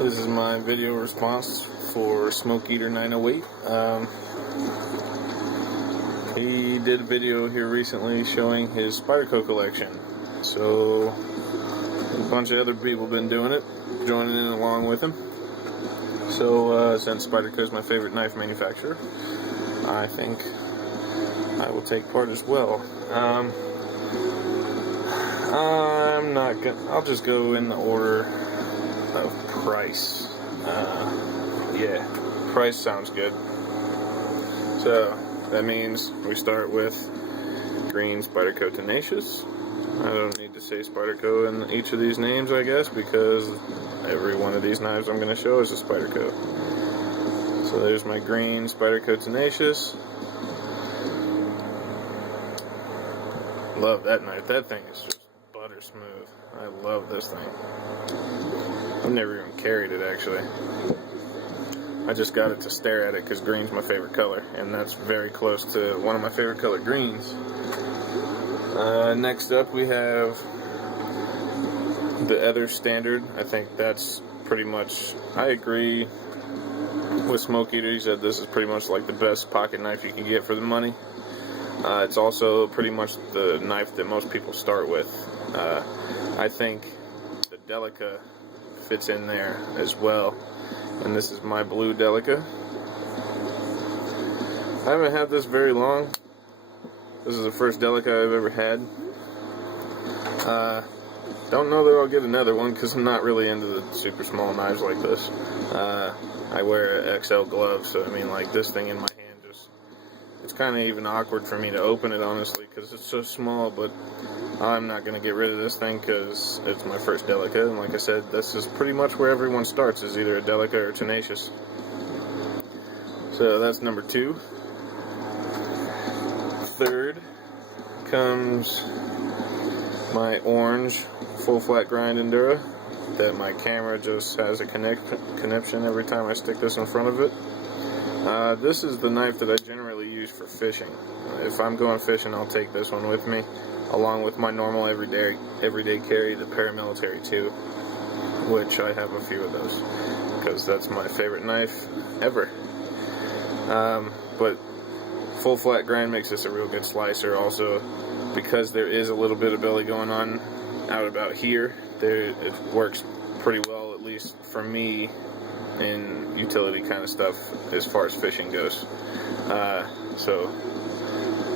This is my video response for Smokeeater908. He did a video here recently showing his spyderco collection. So a bunch of other people have been doing it, joining in along with him. So since spyderco is my favorite knife manufacturer, I think I will take part as well. I'll just go in the order of price. Yeah, price sounds good. So that means we start with green spyderco tenacious. I don't need to say spyderco in each of these names, I guess, because every one of these knives I'm going to show is a spyderco. So there's my green spyderco tenacious. Love that knife. That thing is just butter smooth. I love this thing. I've never even carried it, actually. I just got it to stare at it because green's my favorite color, and that's very close to one of my favorite color greens. Next up we have the other standard. I think that's pretty much, I agree with Smokeeater. He said this is pretty much like the best pocket knife you can get for the money. It's also pretty much the knife that most people start with. I think the Delica fits in there as well, and this is my blue Delica. I haven't had this very long. This is the first Delica I've ever had. Don't know that I'll get another one because I'm not really into the super small knives like this. I wear XL gloves, so I mean, like, this thing in my hand just, it's kind of even awkward for me to open it, honestly, because it's so small. But I'm not going to get rid of this thing because it's my first Delica, and like I said, this is pretty much where everyone starts, is either a Delica or tenacious. So that's number 2. Third comes my orange full flat grind Endura that my camera just has a connection every time I stick this in front of it. This is the knife that I generally use for fishing. If I'm going fishing, I'll take this one with me, along with my normal everyday carry, the paramilitary 2, which I have a few of those because that's my favorite knife ever. But full flat grind makes this a real good slicer. Also, because there is a little bit of belly going on out about here, it works pretty well, at least for me, in utility kind of stuff as far as fishing goes. So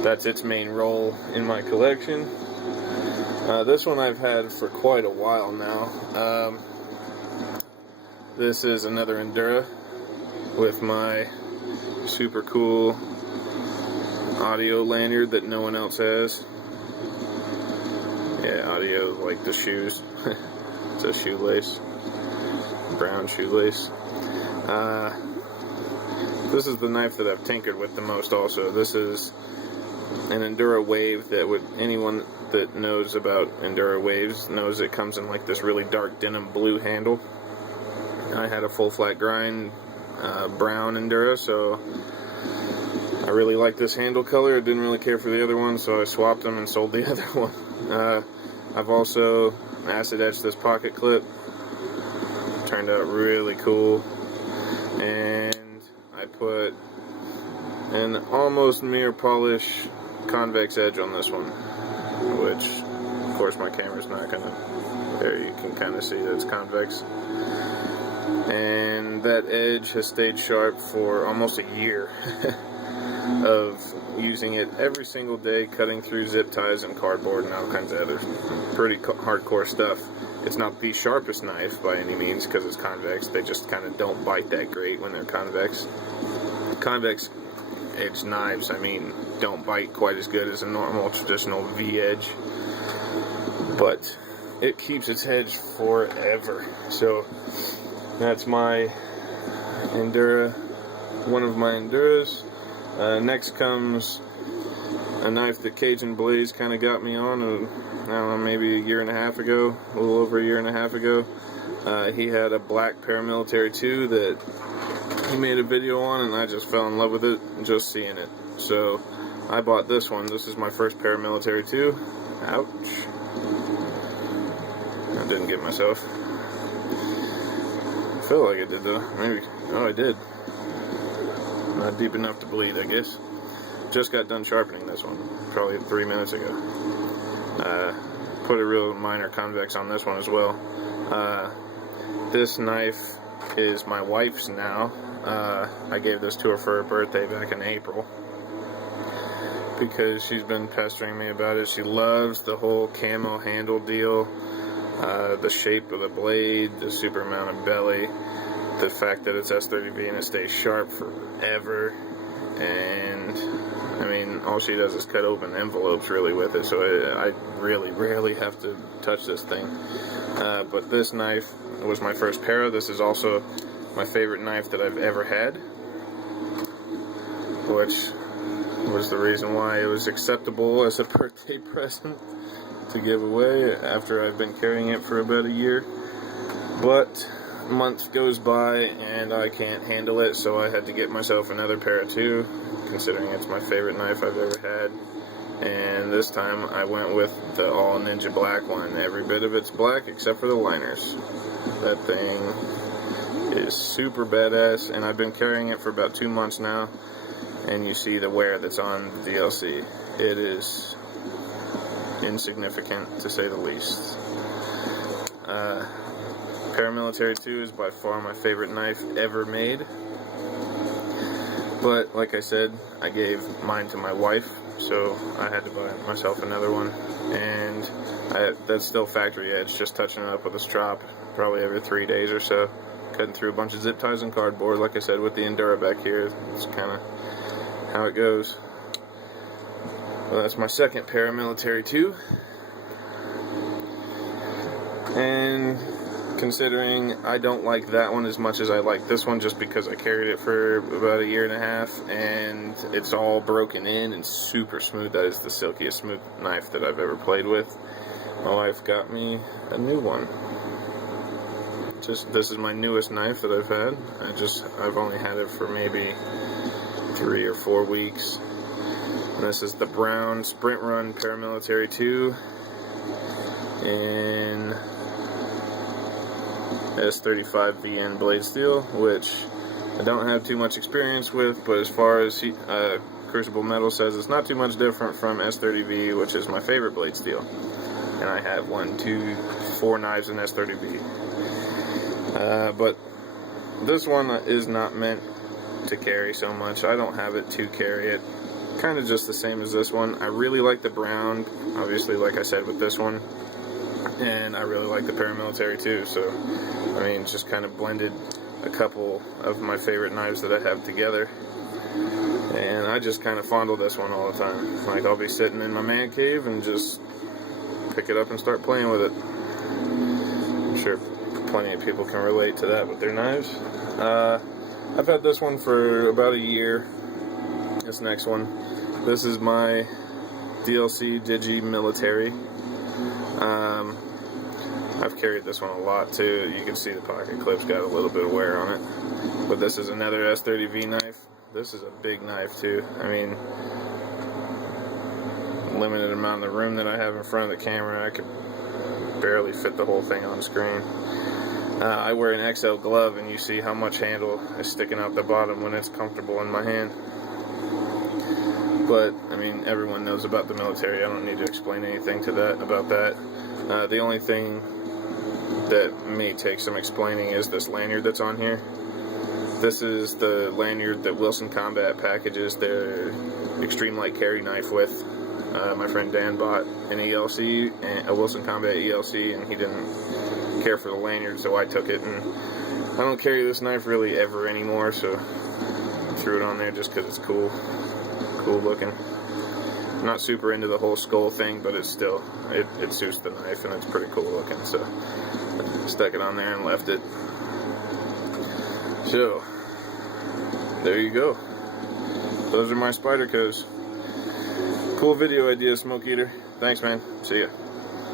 that's its main role in my collection. This one I've had for quite a while now. This is another Endura with my super cool audio lanyard that no one else has. Yeah, audio like the shoes. It's a shoelace, brown shoelace. This is the knife that I've tinkered with the most also. This is an Endura Wave that anyone that knows about Endura Waves knows it comes in like this really dark denim blue handle. I had a full flat grind brown Endura, so I really like this handle color. I didn't really care for the other one, so I swapped them and sold the other one. I've also acid etched this pocket clip. Turned out really cool. And I put an almost mirror polish convex edge on this one, which of course my camera's not gonna, there you can kind of see that it's convex. And that edge has stayed sharp for almost a year of using it every single day, cutting through zip ties and cardboard and all kinds of other pretty hardcore stuff. It's not the sharpest knife by any means because it's convex. They just kind of don't bite that great when they're convex. Convex edge knives, I mean, don't bite quite as good as a normal traditional V-edge, but it keeps its edge forever. So that's my Endura, one of my Enduras. Next comes a knife that Cajun Blaze kind of got me on, I don't know, maybe a year and a half ago, a little over a year and a half ago. He had a black paramilitary 2 that he made a video on, and I just fell in love with it just seeing it. So I bought this one. This is my first paramilitary 2. Ouch. I didn't get myself. I feel like it did though. Maybe. Oh, I did. Not deep enough to bleed, I guess. Just got done sharpening this one, probably 3 minutes ago. Put a real minor convex on this one as well. This knife is my wife's now. I gave this to her for her birthday back in April because she's been pestering me about it. She loves the whole camo handle deal, the shape of the blade, the super amount of belly, the fact that it's S30V and it stays sharp forever, and I mean, all she does is cut open envelopes really with it, so I really rarely have to touch this thing. But this knife was my first para. This is also my favorite knife that I've ever had, which was the reason why it was acceptable as a birthday present to give away after I've been carrying it for about a year. But a month goes by and I can't handle it, so I had to get myself another para too, considering it's my favorite knife I've ever had. And this time I went with the all Ninja black one. Every bit of it's black except for the liners. That thing is super badass, and I've been carrying it for about 2 months now, and you see the wear that's on the DLC. It is insignificant, to say the least. Paramilitary 2 is by far my favorite knife ever made, but like I said, I gave mine to my wife, so I had to buy myself another one, and that's still factory edge, just touching it up with a strop probably every 3 days or so, cutting through a bunch of zip ties and cardboard. Like I said, with the Endura back here, it's kind of how it goes. Well, that's my second Paramilitary 2, and considering I don't like that one as much as I like this one, just because I carried it for about a year and a half and it's all broken in and super smooth. That is the silkiest smooth knife that I've ever played with. My wife got me a new one. This is my newest knife that I've had. I've only had it for maybe 3 or 4 weeks. And this is the brown Sprint Run Paramilitary 2 in S35 VN blade steel, which I don't have too much experience with, but as far as Crucible Metal says, it's not too much different from S30V, which is my favorite blade steel. And I have 4 knives in S30V. But this one is not meant to carry so much. I don't have it to carry it. Kind of just the same as this one. I really like the brown, obviously, like I said with this one. And I really like the Paramilitary too, so I mean, just kind of blended a couple of my favorite knives that I have together, and I just kind of fondle this one all the time. Like, I'll be sitting in my man cave and just pick it up and start playing with it. I'm sure plenty of people can relate to that with their knives. I've had this one for about a year. This next one, this is my DLC Digi Military. I've carried this one a lot too. You can see the pocket clip's got a little bit of wear on it. But this is another S30V knife. This is a big knife too. I mean, limited amount of room that I have in front of the camera, I could barely fit the whole thing on screen. I wear an XL glove, and you see how much handle is sticking out the bottom when it's comfortable in my hand. But I mean, everyone knows about the military. I don't need to explain anything about that. The only thing that may take some explaining is this lanyard that's on here. This is the lanyard that Wilson Combat packages their extreme light carry knife with. My friend Dan bought an ELC, a Wilson Combat ELC, and he didn't care for the lanyard, so I took it, and I don't carry this knife really ever anymore, so I threw it on there just because it's cool looking. I'm not super into the whole skull thing, but it's still, it suits the knife, and it's pretty cool looking, so I stuck it on there and left it. So there you go. Those are my Spydercos. Cool video idea, Smoke Eater. Thanks, man. See ya.